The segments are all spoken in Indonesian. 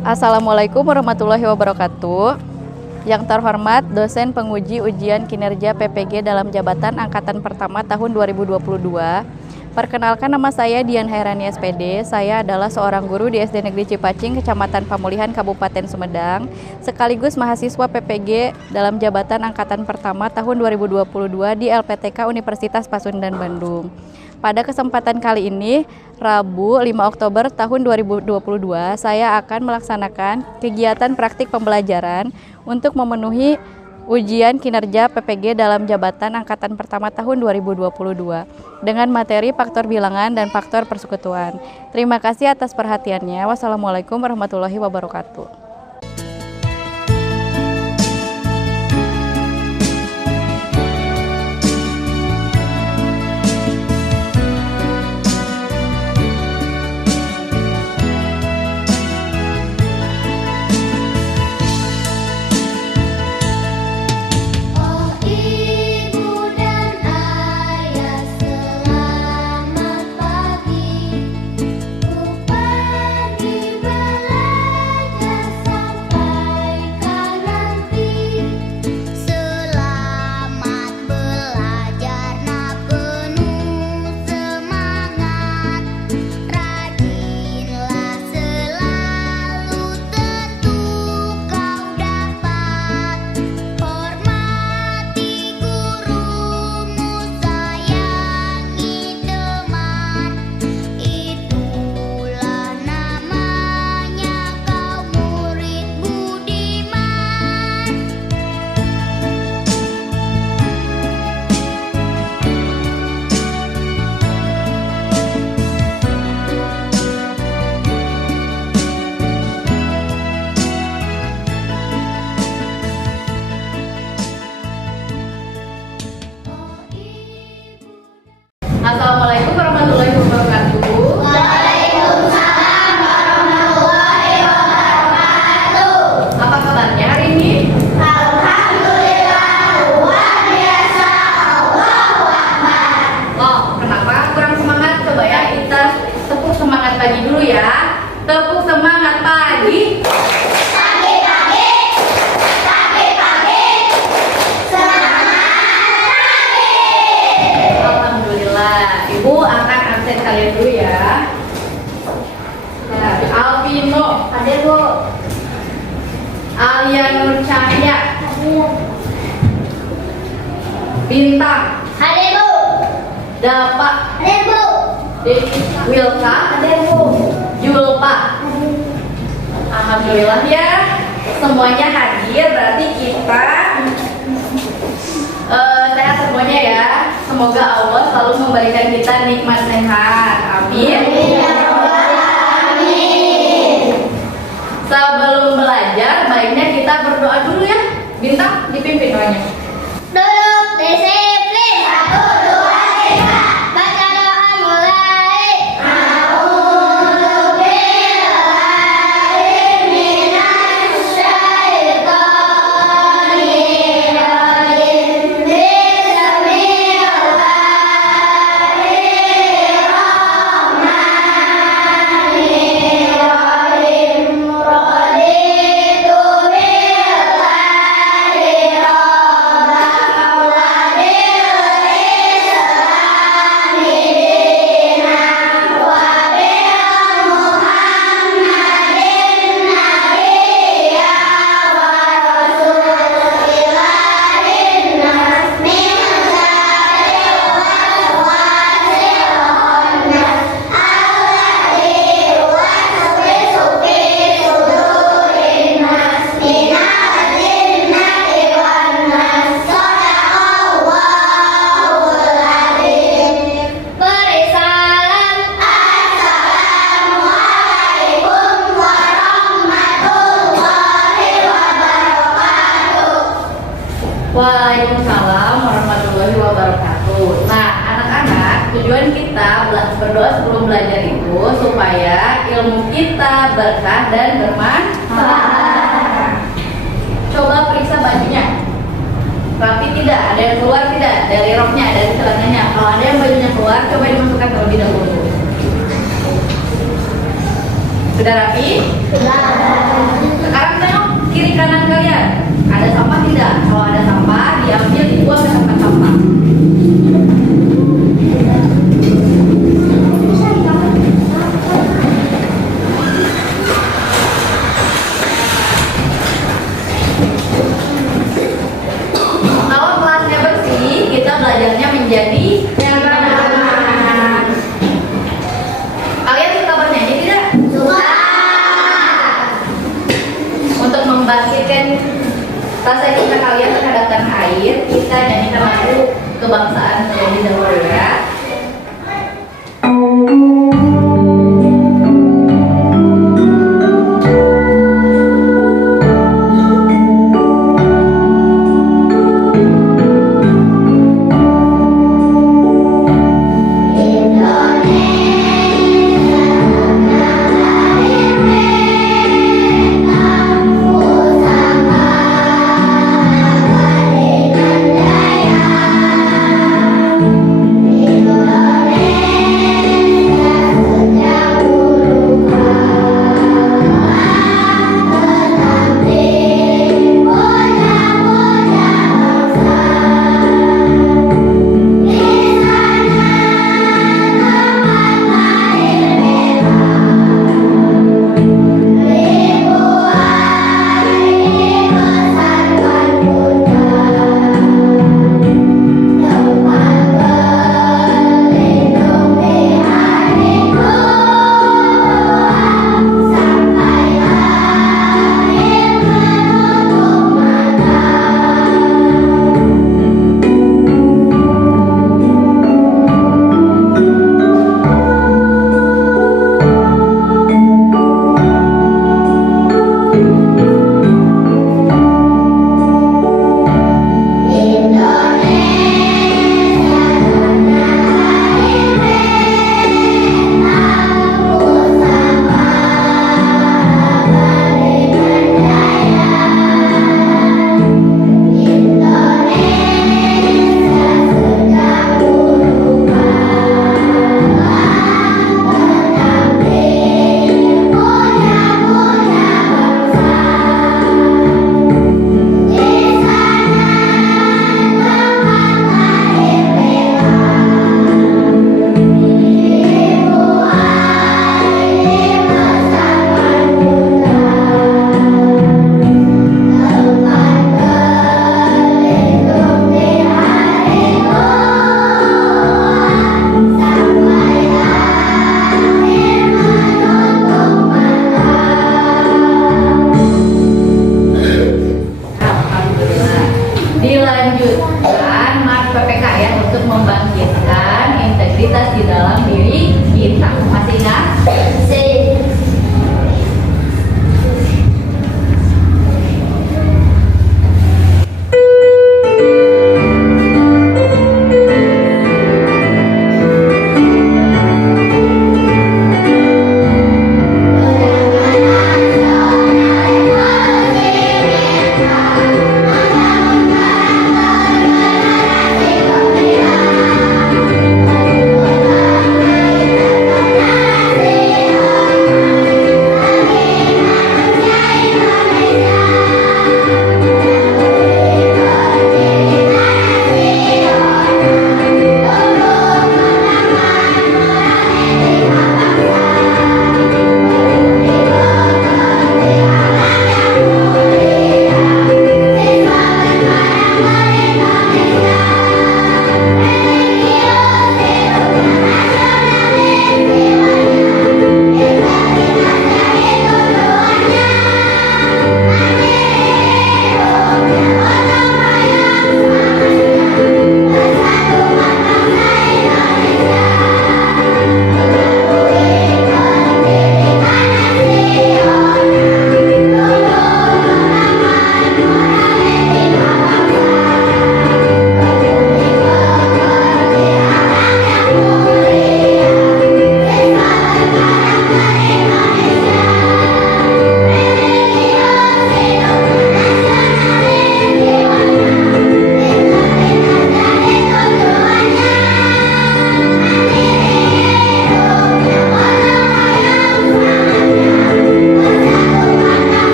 Assalamualaikum warahmatullahi wabarakatuh. Yang terhormat dosen penguji ujian kinerja PPG dalam jabatan angkatan pertama tahun 2022. Perkenalkan, nama saya Dian Hairani SPD. Saya adalah seorang guru di SD Negeri Cipacing, Kecamatan Pamulihan, Kabupaten Sumedang, sekaligus mahasiswa PPG dalam jabatan angkatan pertama tahun 2022 di LPTK Universitas Pasundan Bandung. Pada kesempatan kali ini, Rabu 5 Oktober tahun 2022, saya akan melaksanakan kegiatan praktik pembelajaran untuk memenuhi ujian kinerja PPG dalam jabatan angkatan pertama tahun 2022 dengan materi faktor bilangan dan faktor persekutuan. Terima kasih atas perhatiannya. Wassalamualaikum warahmatullahi wabarakatuh. Assalamualaikum warahmatullahi wabarakatuh. Waalaikumsalam warahmatullahi wabarakatuh. Apa kabarnya hari ini? Alhamdulillah, luar biasa. Allahu Akbar. Oh, kenapa kurang semangat? Coba ya kita tepuk semangat pagi dulu ya. Tepuk semangat pagi. Pagi-pagi, pagi-pagi, semangat pagi. Alhamdulillah. Ibu angkat absen kalian dulu ya. Nah, Alvino, ada Bu. Alia Nur Cahya, Bintang, Ada Bu, Dapa, ada Bu, Wilka, ada Bu. Julpa. Alhamdulillah ya, semuanya hadir. Berarti kita sehat semuanya ya. Semoga Allah selalu memberikan kita nikmat sehat. Amin. Sebelum belajar, baiknya kita berdoa dulu ya. Bintang, dipimpin doanya. Duduk disiplin. 1, 2, 3. Baca doa mulai. A'udzubillahi minasyaitonir rajim. Bismillahirrahmanirrahim. Raditu billahi rabban wa bil islami dinan wa bi Muhammadin nabiyya wa rasulillahin nas min syarril waswasil khannas alladzi yuwaswisu fi sudurin nas minal jinnati wan nas. Shadaqallahul adzim. Beri salam. Assalamualaikum warahmatullahi wabarakatuh. Waalaikumsalam warahmatullahi wabarakatuh. Nah, anak-anak, tujuan kita berdoa sebelum belajar itu supaya ilmu kita berkah dan bermanfaat. Coba periksa bajunya. Rapi tidak? Ada yang keluar tidak? Dari roknya, dari celananya. Kalau ada yang bajunya keluar, coba dimasukkan terlebih dahulu. Sudah rapi? Sudah. membangkitkan rasa cinta kalian terhadap tanah air, kita nyanyikan lagu kebangsaan terlebih dahulu ya. Indonesia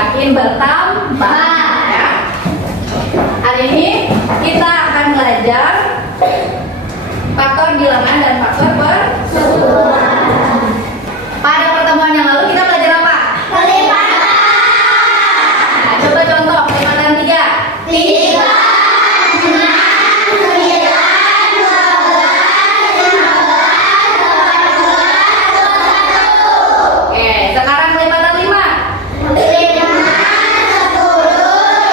semakin bertambah ya. Hari ini kita akan belajar faktor bilangan dan faktor persekutuan. Pada pertemuan yang lalu kita belajar apa? Kelipatan. Nah, coba contoh kelipatan 3. 3, 6, 9, 12, 15, 21. Oke, sekarang kelipatan 5. 5, 10, 15, 20, 25,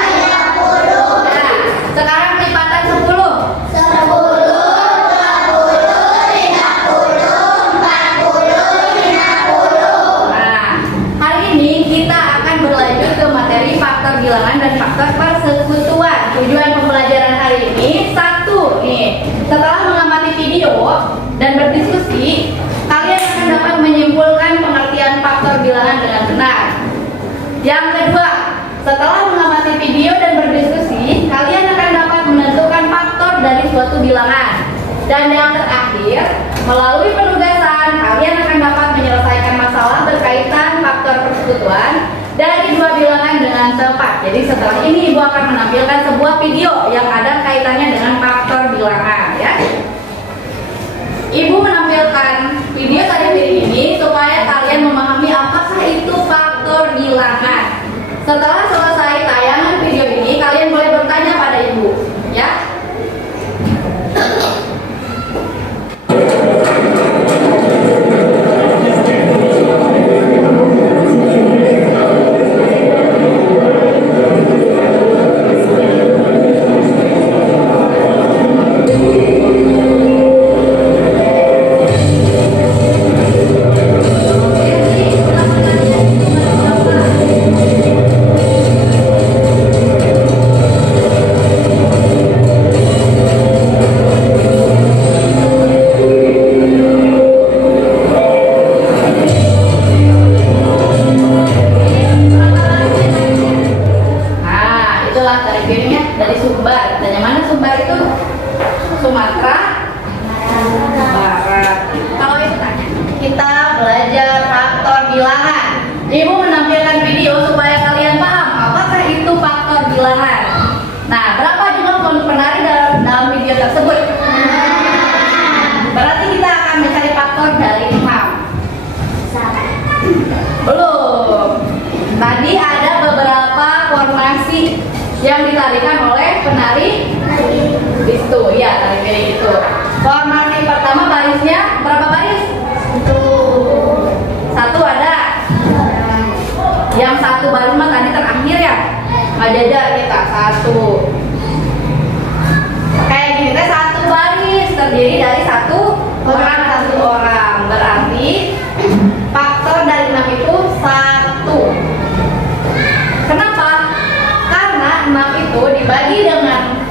30. Nah, sekarang kelipatan 10. 10, 20, 30, 40, 50. Nah, hari ini kita akan berlanjut ke materi faktor bilangan dan faktor persekutuan. Tujuan pembelajaran hari ini satu nih, setelah mengamati video dan berdiskusi, kalian akan dapat menyimpulkan pengertian faktor bilangan dengan benar. Yang kedua, setelah mengamati video dan berdiskusi, kalian akan dapat menentukan faktor dari suatu bilangan. Dan yang terakhir, melalui penugasan, kalian akan dapat menyelesaikan masalah berkaitan faktor persekutuan dari dua bilangan dengan tepat. Jadi setelah ini Ibu akan menampilkan sebuah video yang ada kaitannya dengan faktor bilangan ya. Ibu menampilkan video tadi ini supaya kalian memahami apakah itu faktor bilangan. Setelah selesai tayangan video ini, kalian boleh bertanya pada Ibu ya. Nah, itulah dari filmnya dari Sumbar. Dan yang mana Sumbar itu? Sumatera Barat. Kalau itu tanya, kita belajar faktor bilangan. Ibu menampilkan video supaya kalian paham apakah itu faktor bilangan. Nah, berapa jumlah penari dalam video tersebut? Berarti kita akan mencari faktor dari 6. Belum. Tadi ada beberapa formasi yang ditarikan oleh penari itu, ya, tari piring itu. Formasi pertama barisnya berapa baris? Satu ada. Yang satu baris mah tadi terakhir ya. Ngajajar kita satu. Kayak gini teh satu baris terdiri dari satu orang. Berarti faktor dari 6 itu 1. Kenapa? Karena 6 itu dibagi dengan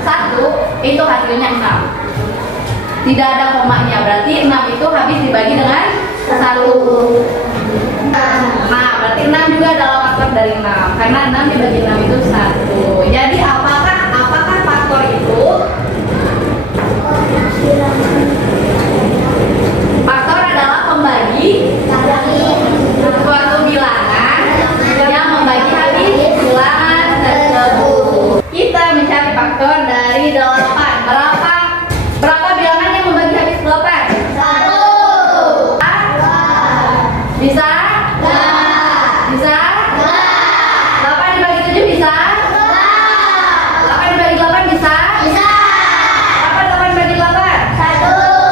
1 itu hasilnya 6. Tidak ada komanya, berarti 6 itu habis dibagi dengan 1. Nah, berarti 6 juga adalah faktor dari 6. Karena 6 dibagi 6 itu 1. Jadi apakah faktor itu? Faktor adalah pembagi suatu bilangan yang membagi habis bilangan tersebut. Kita mencari faktor dari 8. Berapa bilangan yang membagi habis 8? 1. Bisa? Bisa? 8 dibagi 7 bisa? 8 dibagi 8 bisa? Bisa. Berapa 8 dibagi 8? 1.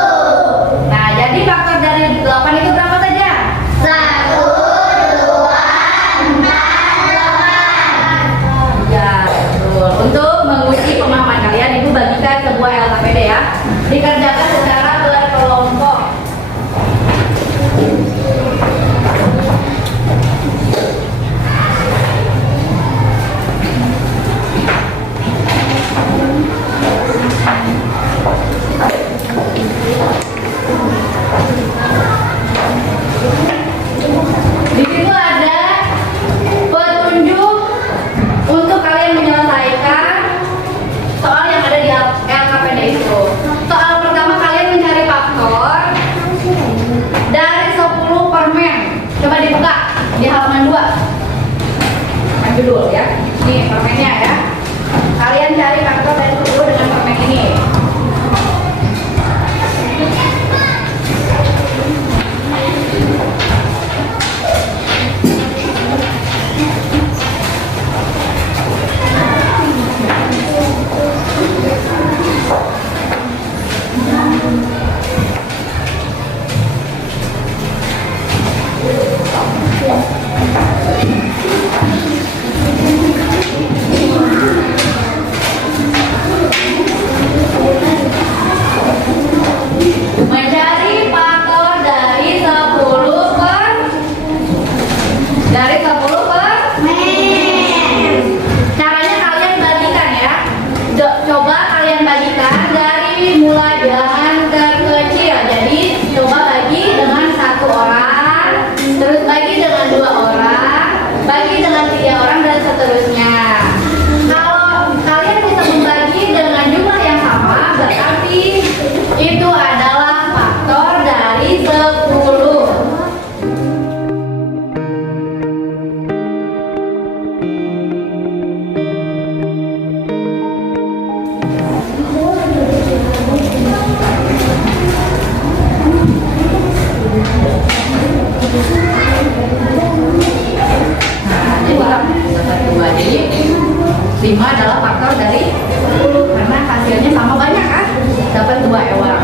adalah faktor dari 10 karena hasilnya sama banyak kan? Dapat 2 ewang.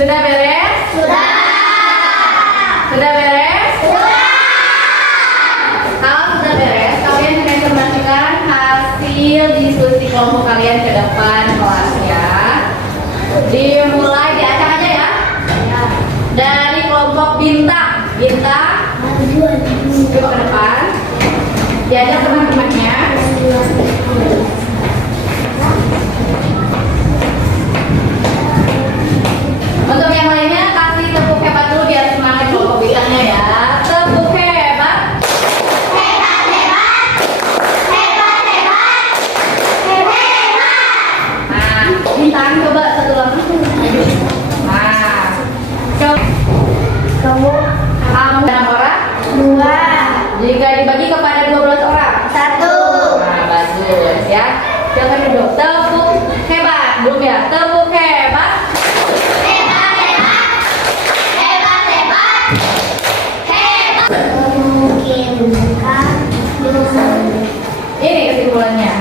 Sudah beres? Sudah. Sudah beres? Sudah. Kalau sudah beres, kalian akan informasikan hasil diskusi kelompok kalian ke depan kelasnya. Dimulai, diacak aja ya. Dari kelompok bintang. Bintang, coba ke depan. Diajak teman-temannya. Untuk yang lainnya kasih tepuk hebat dulu biar semangat kelompok bintangnya ya. Tepuk hebat. Hebat, hebat. Hebat, hebat. Hebat, hebat. Nah, bintang coba satu lagi. Nah, coba Kamu kamu berapa orang? 2. Jika dibagi kepada 12 orang. 1. Nah, bagus ya. Silakan duduk. Tepuk hebat. Belum ya? Tepuk hebat. Hebat, hebat. Hebat, hebat. Hebat. Memungkinkan Ini kesimpulannya.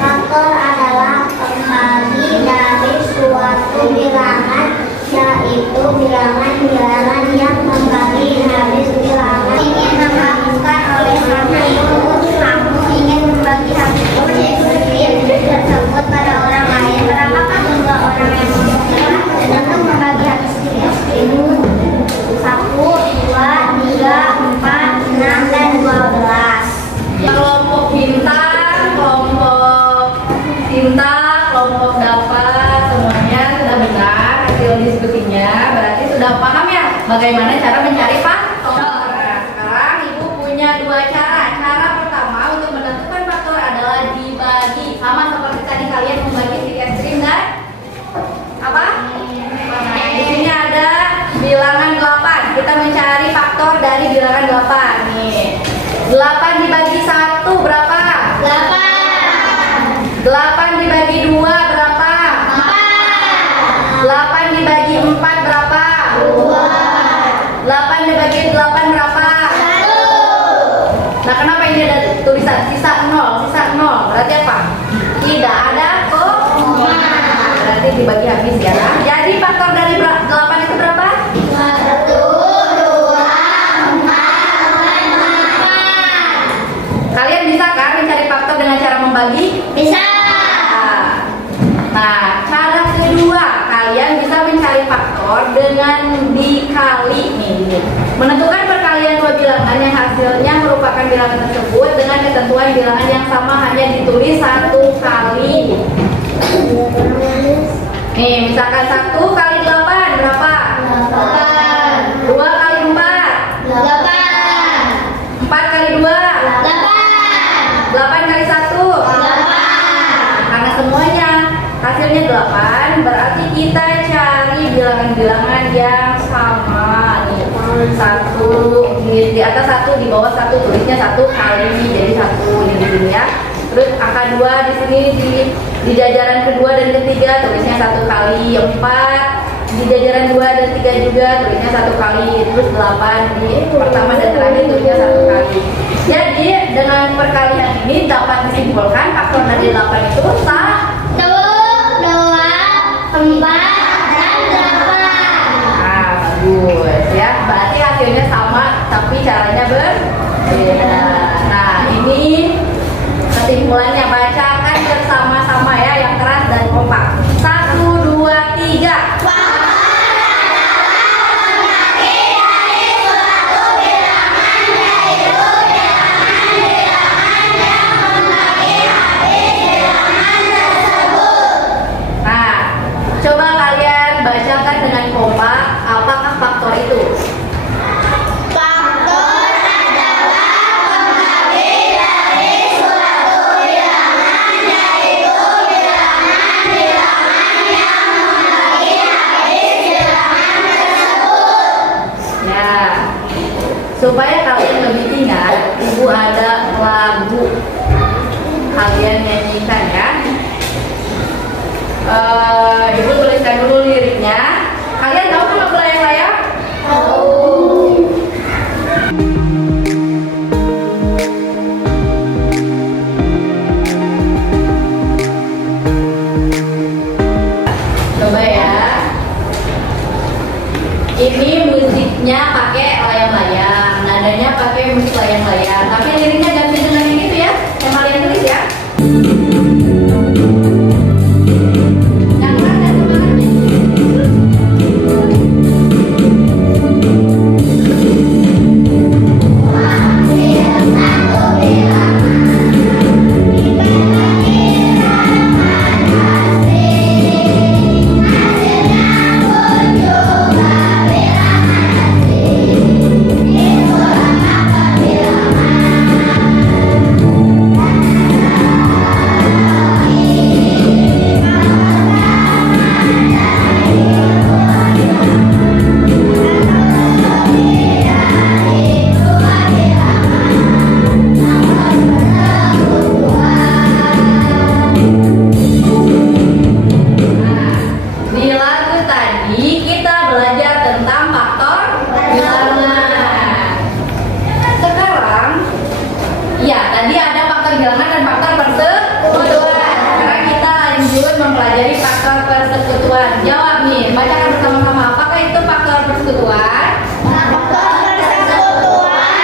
faktor adalah pembagi dari suatu bilangan, yaitu bilangan-bilangan yang membagi habis bilangan. Ingin menghabiskan oleh karena itu kamu ingin membagi habis tersebut pada orang lain. Berapakah jumlah orang yang membutuhkan untuk membagi habis itu? 1, 2, 3, 4, 6, dan 12. Kelompok bintang, kelompok dapat semuanya sudah benar hasil diskusinya. Berarti sudah paham ya bagaimana cara mencari faktor. Nah, sekarang ibu punya 2 cara. Cara pertama untuk menentukan faktor adalah dibagi. Sama seperti tadi kalian membagi si es krim dan apa? Nah, di sini ada bilangan 8. Kita mencari faktor dari bilangan 8 nih. 8 dibagi 1 berapa? 8. 8 dibagi 2 berapa? 8 dibagi 4 berapa? 8 dibagi 8 berapa? 1. Nah, kenapa ini ada tulisan sisa 0? Sisa 0 berarti apa? Tidak ada koma. Berarti dibagi habis ya. Jadi faktor dari 8 itu berapa? 1, 2, 4. Kalian bisa kan mencari faktor dengan cara membagi? Bisa. Nah, cara kedua, kalian bisa mencari faktor dengan dikali nih. Menentukan perkalian 2 bilangan yang hasilnya merupakan bilangan tersebut dengan ketentuan bilangan yang sama hanya ditulis 1 kali. Nih, misalkan 1 kali 8 berapa? 8. 2 kali 4, 8. 4 kali 2, 8 kali 1. 8. Karena semuanya hasilnya 8, berarti kita cari bilangan-bilangan yang sama nih. 1 di atas 1, di bawah 1 tulisnya 1 kali, jadi 1 di sini ya. Terus angka 2 di sini di jajaran kedua dan ketiga tulisnya 1 kali, 4 di jajaran 2 dan 3 juga tulisnya 1 kali, terus 8 di pertama dan terakhir tulisnya 1 kali. Jadi dengan perkalian ini dapat disimpulkan faktor dari 8 itu 1, 2, 4, dan 8. Nah, bagus ya. Berarti hasilnya sama tapi caranya berbeda. Nah, ini kesimpulannya, bacakan bersama-sama ya yang keras dan kompak. 1, 2, 3. Nah, coba kalian bacakan dengan kompak apakah faktor itu. Faktor adalah pembagi dari suatu bilangan, yaitu bilangan-bilangan yang membagi habis bilangan tersebut. Ya, supaya kalian lebih ingat, ibu ada lagu kalian nyanyikan ya. Ibu tuliskan dulu liriknya. Kalian tahu kan lagu layang-layang? Coba ya. Ini musiknya pakai layang-layang, nadanya pakai musik layang-layang. Tapi liriknya ganti dengan yang itu ya, yang kalian tulis ya. Yang mana semangatnya? Di lagu tadi kita belajar tentang faktor bilangan. Sekarang, ya tadi ada faktor bilangan dan faktor persekutuan. Sekarang kita lanjut mempelajari faktor persekutuan. Jawab nih, bacakan bersama-sama. Apakah itu faktor persekutuan? Faktor persekutuan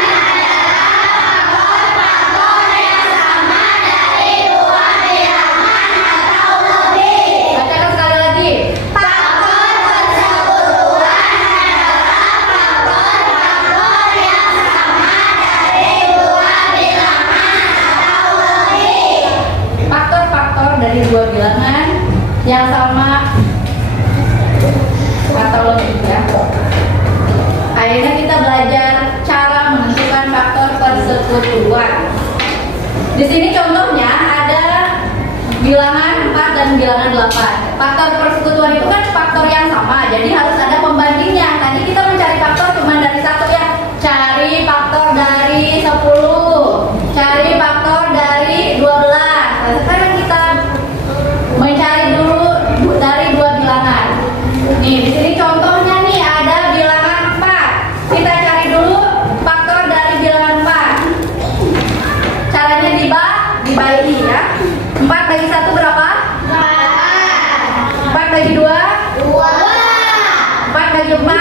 adalah faktor yang sama dari dua bilangan atau lebih. Bacakan sekali lagi. Faktor persekutuan adalah faktor yang sama dari dua bilangan atau lebih. Faktor-faktor dari dua bilangan yang sama atau lebih ya. Akhirnya kita belajar cara menentukan faktor persekutuan. Di sini contohnya ada bilangan 4 dan bilangan 8. Faktor persekutuan itu kan faktor yang sama, jadi harus ada pembandingnya. Tadi kita mencari faktor cuma dari satu ya. Cari faktor dari 10, cari faktor dari 12. Nah, sekarang kita mencari dulu dari dua bilangan. Nih, di sini contohnya nih ada bilangan 4. Kita cari dulu faktor dari bilangan 4. Caranya dibagi ya. 4 bagi 1 berapa? 4 bagi 2? 4 bagi 4?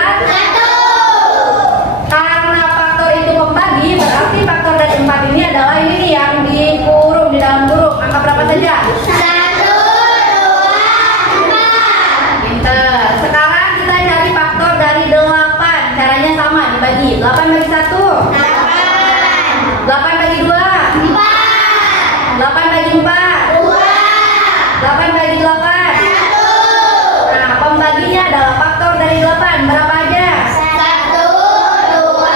Karena faktor itu pembagi, berarti faktor dari 4 ini adalah ini nih yang dikurung di dalam kurung. Angka berapa saja? 1, 2, 4. Pinter. Sekarang kita cari faktor dari 8. Caranya sama, dibagi. 8 bagi 1? 8 bagi 2? 8 bagi 4? 8 bagi 8? Nah, pembaginya adalah faktor dari 8. Berapa aja? 1, 2,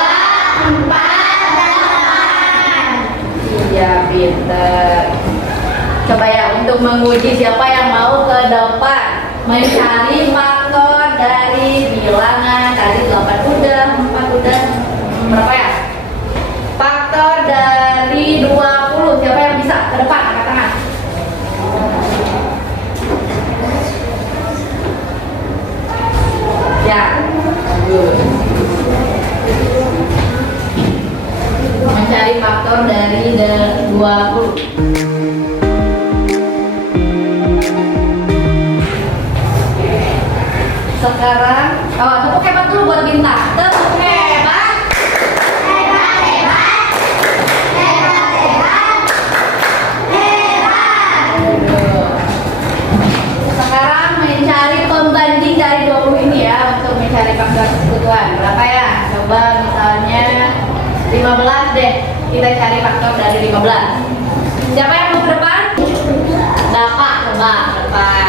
4, 8. Iya, pinter. Coba ya, untuk menguji siapa yang mau ke depan mencari faktor dari bilangan. Tadi 8 udah, 4 udah. Berapa ya? Faktor dari 20. Siapa yang bisa ke depan? Angkat tangan. Ya, bagus. Mencari faktor dari 20. Sekarang, tepuk hebat dulu buat Bintang. Tepuk hebat. Hebat, hebat. Hebat, hebat. Hebat. Sekarang mencari pembanding dari 20 ini ya, untuk mencari faktor persekutuan. Berapa ya? Coba misalnya 15 deh. Kita cari faktor dari 15. Siapa yang mau ke depan? Bapak, coba ke depan.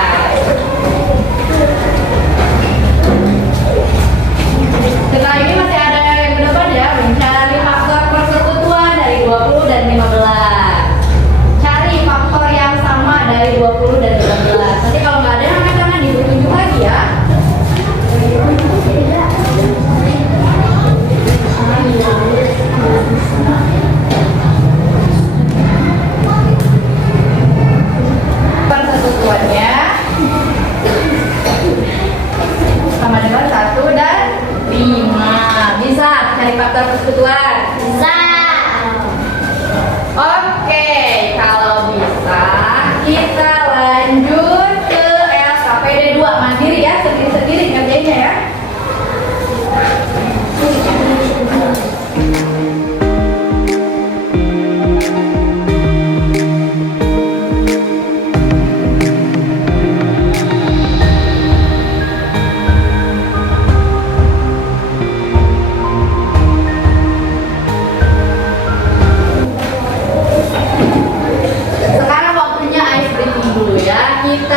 Setelah ini masih ada yang ke depan ya, mencari faktor persekutuan dari 20 dan 15. Cari faktor yang sama dari 20 dan 15. Nanti kalau nggak ada, angkat tangan ditunjuk lagi ya. faktor persekutuan? Bisa. Oke, kalau bisa kita lanjut ke LKPD 2 mandiri ya, sendiri-sendiri ngerjainnya ya. Sekarang waktunya ice breaking dulu ya. Kita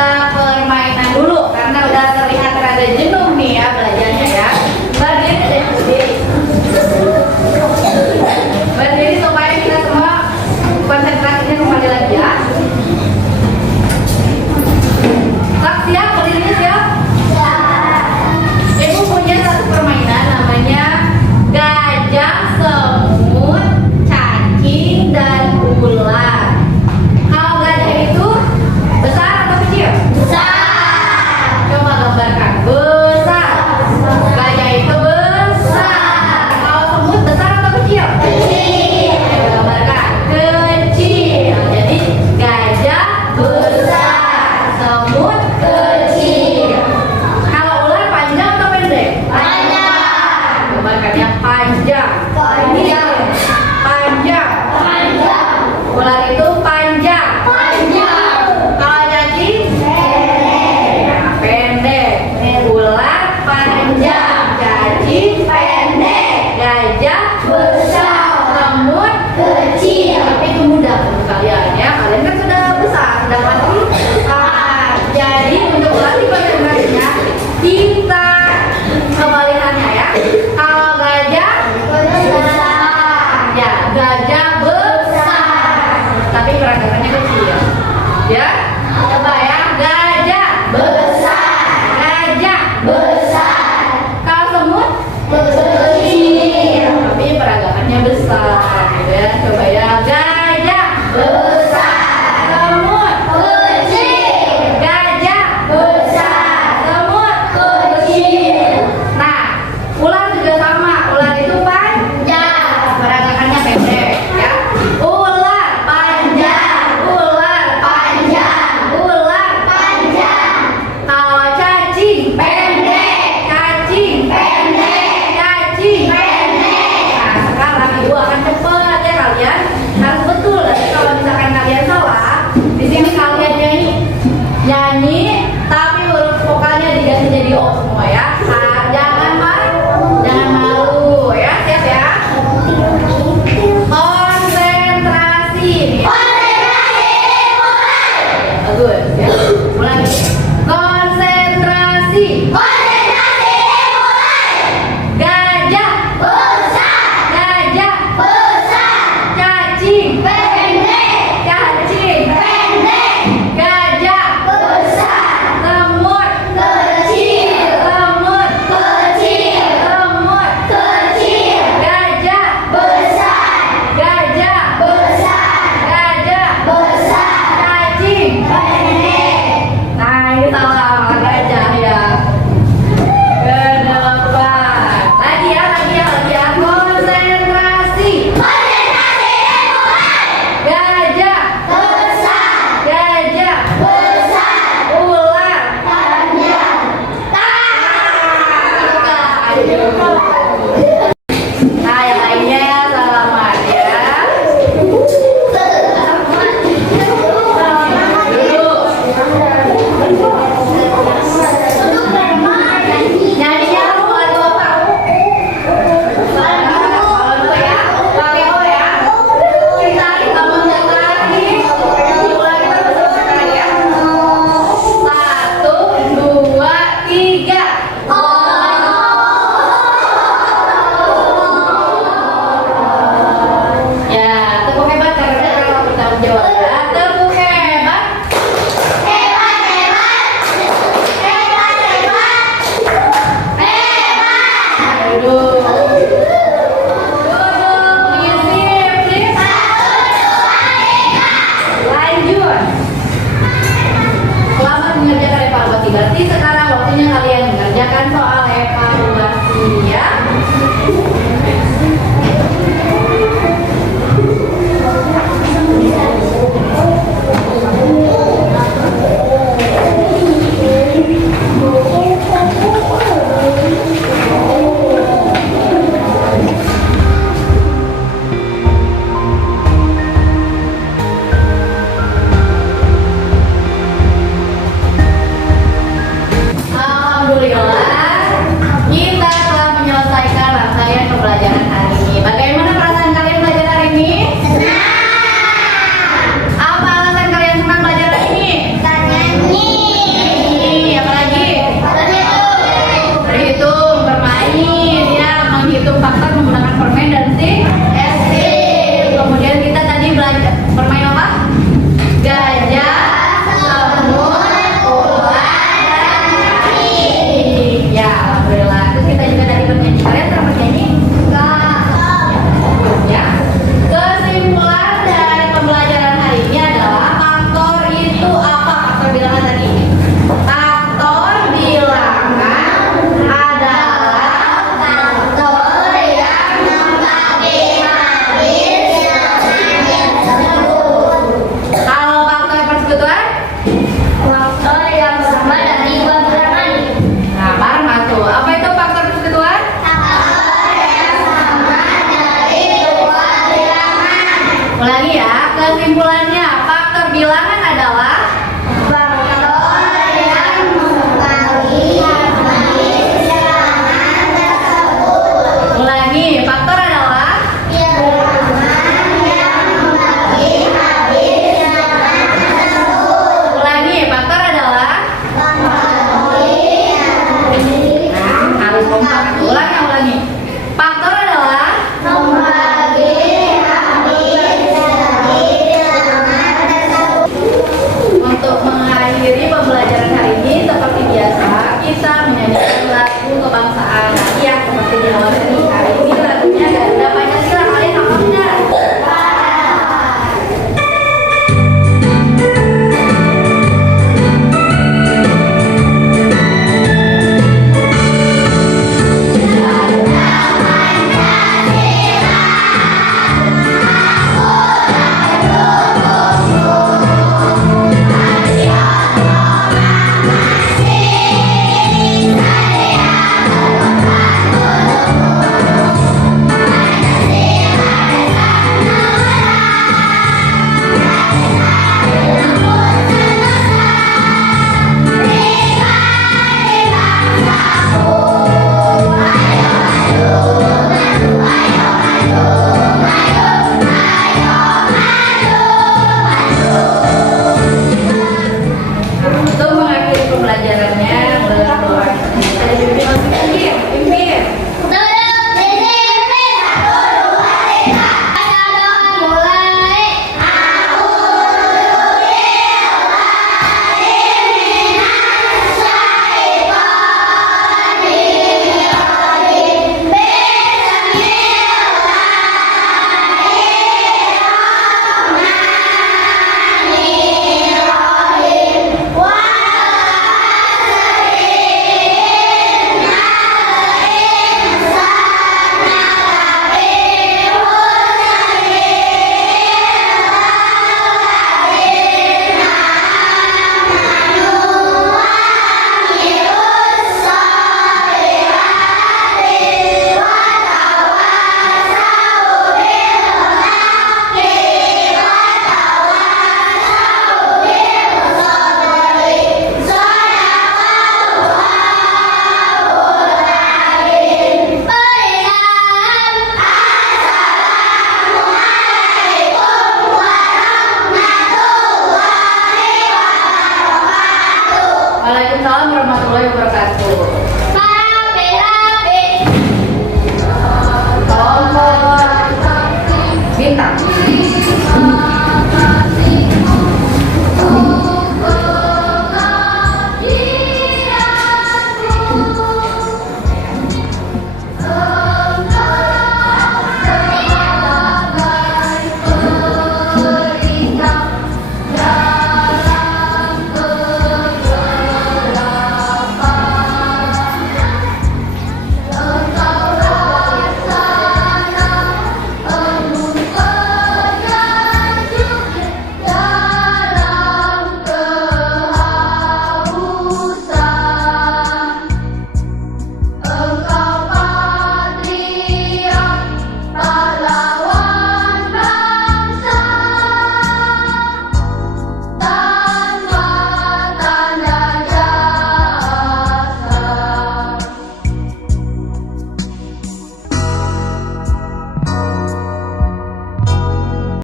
Ulangi ya, kesimpulannya faktor bilangan adalah